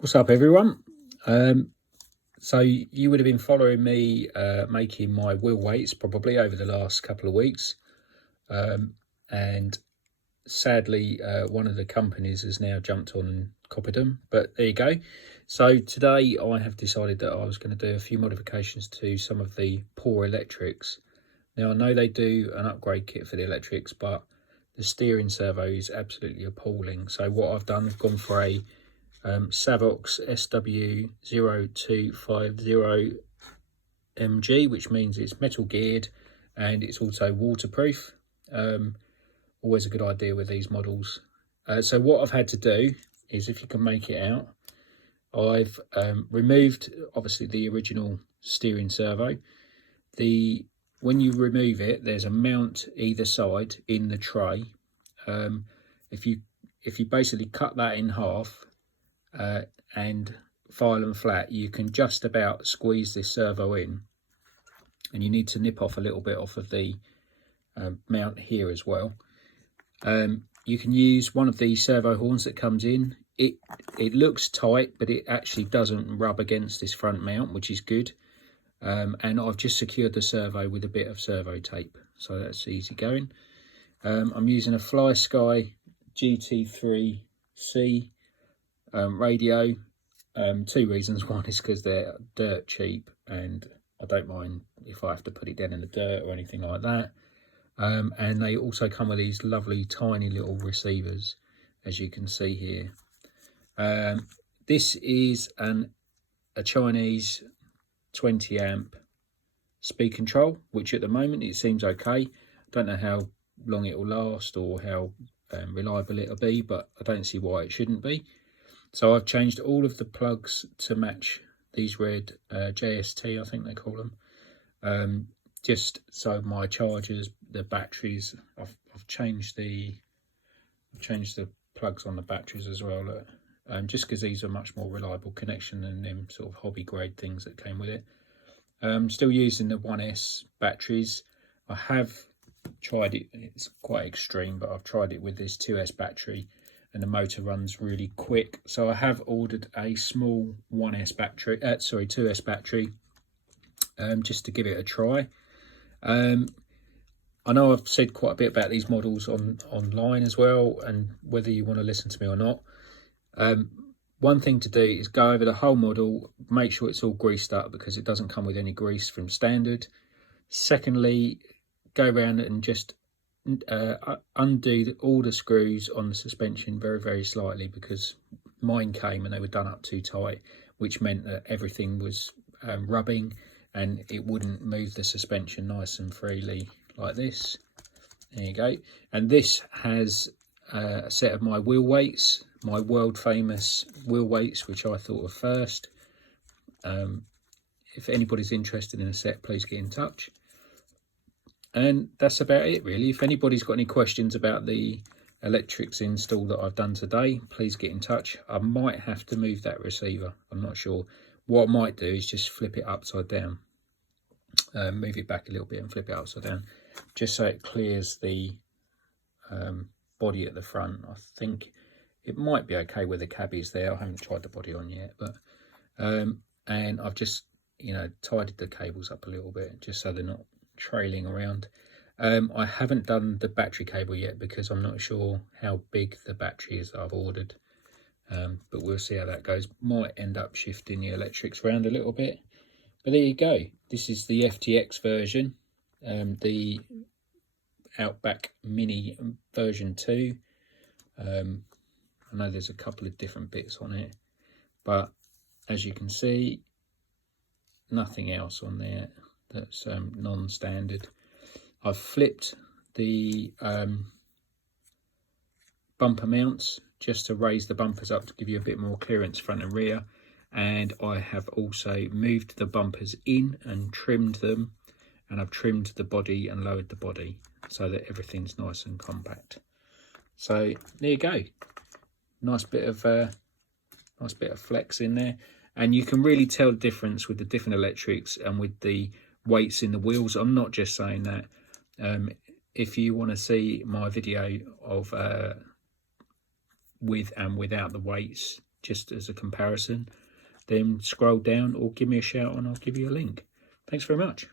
What's up, everyone? So you would have been following me making my wheel weights probably over the last couple of weeks, and sadly one of the companies has now jumped on and copied them, but there you go. So today I have decided that I was going to do a few modifications to some of the poor electrics. Now I know they do an upgrade kit for the electrics, but the steering servo is absolutely appalling. So what I've done, I've gone for a Savox SW0250 MG, which means it's metal geared and it's also waterproof. Always a good idea with these models. So what I've had to do is, if you can make it out, I've removed obviously the original steering servo. When you remove it, there's a mount either side in the tray. If you basically cut that in half and file them flat, you can just about squeeze this servo in, and you need to nip off a little bit off of the mount here as well. You can use one of the servo horns that comes in. It looks tight, but it actually doesn't rub against this front mount, which is good. And I've just secured the servo with a bit of servo tape, so that's easy going. I'm using a Fly Sky GT3C radio. Two reasons. One is because they're dirt cheap and I don't mind if I have to put it down in the dirt or anything like that. And they also come with these lovely tiny little receivers, as you can see here. This is a Chinese 20 amp speed control, which at the moment it seems okay. Don't know how long it will last or how reliable it'll be, but I don't see why it shouldn't be. So I've changed all of the plugs to match these red JST, I think they call them. Just so my chargers, the batteries, I've changed the plugs on the batteries as well. Just because these are much more reliable connection than them sort of hobby grade things that came with it. Still using the 1S batteries. I have tried it, it's quite extreme, but I've tried it with this 2S battery and the motor runs really quick. So I have ordered a small 1S battery, 2S battery, just to give it a try. I know I've said quite a bit about these models online as well, and whether you want to listen to me or not. One thing to do is go over the whole model, make sure it's all greased up because it doesn't come with any grease from standard. Secondly, go around and just undo all the screws on the suspension very, very slightly, because mine came and they were done up too tight, which meant that everything was rubbing and it wouldn't move the suspension nice and freely like this. There you go. And this has a set of my wheel weights, my world famous wheel weights, which I thought of first. If anybody's interested in a set, please get in touch. And that's about it really. If anybody's got any questions about the electrics install that I've done today, please get in touch. I might have to move that receiver, I'm not sure. What I might do is just flip it upside down, move it back a little bit and flip it upside down, just so it clears the body at the front. I think it might be okay with the cabbies there. I haven't tried the body on yet, but and I've just, you know, tidied the cables up a little bit just so they're not trailing around. I haven't done the battery cable yet because I'm not sure how big the battery is that I've ordered, but we'll see how that goes. Might end up shifting the electrics around a little bit, but there you go. This is the FTX version, the Outback Mini version 2. I know there's a couple of different bits on it, but as you can see, nothing else on there that's non-standard. I've flipped the bumper mounts just to raise the bumpers up to give you a bit more clearance front and rear, and I have also moved the bumpers in and trimmed them, and I've trimmed the body and lowered the body so that everything's nice and compact. So there you go. Nice bit of flex in there, and you can really tell the difference with the different electrics and with the weights in the wheels. I'm not just saying that. If you want to see my video of with and without the weights, just as a comparison, then scroll down or give me a shout and I'll give you a link. Thanks very much.